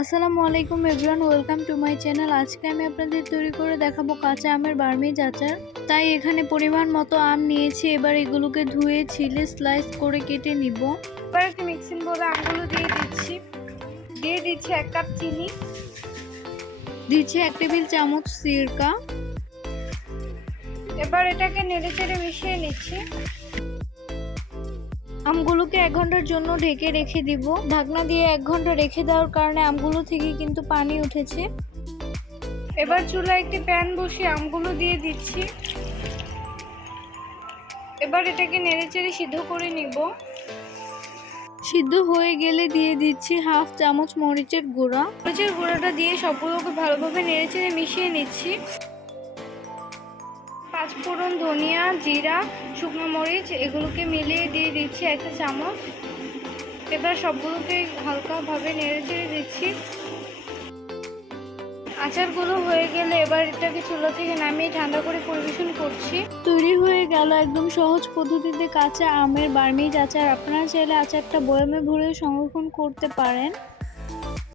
আসসালামু আলাইকুম everyone, welcome to my channel. আজকে আমি আপনাদের তৈরি করে দেখাবো কাঁচা আমের বার্মিজ আচার। তাই এখানে পরিমাণ মতো আম নিয়েছি। এবার এগুলোকে ধুয়ে ছিলে স্লাইস করে কেটে নিব। এবার একটি মিক্সিং বোলে আমগুলো দিয়ে দিচ্ছি 1 কাপ চিনি, দিচ্ছি 1 টেবিল চামচ সিরকা। এবার এটাকে নেড়েচেড়ে মিশিয়ে নিচ্ছি। আমগুলোকে 1 ঘন্টার জন্য ঢেকে রেখে দিব। ঢাকনা দিয়ে 1 ঘন্টা রেখে দেওয়ার কারণে আমগুলো থেকে কিন্তু পানি উঠেছে। এবার চুলায় একটি প্যান বসিয়ে আমগুলো দিয়ে দিচ্ছি। এবার এটাকে নেড়েচেড়ে সিদ্ধ করে নিব। সিদ্ধ হয়ে গেলে দিয়ে দিচ্ছি হাফ চামচ মরিচের গুঁড়া। মরিচের গুঁড়োটা দিয়ে সবগুলোকে ভালোভাবে নেড়েচেড়ে মিশিয়ে নিচ্ছি। 5 ফোড়ন, ধনিয়া, জিরা, শুকনো মরিচ এগুলোকে মিলিয়ে দিয়ে দিচ্ছি 1 চামচ। এবার সবগুলোকে হালকাভাবে নেড়েচেড়ে দিচ্ছি। আচারগুলো হয়ে গেলে এবার এটাকে চুলা থেকে নামিয়ে ঠান্ডা করে পরিবেশন করছি। তৈরি হয়ে গেল একদম সহজ পদ্ধতিতে কাঁচা আমের বার্মিজ আচার। আপনারা চাইলে আচারটা বয়ামে ভরে সংরক্ষণ করতে পারেন।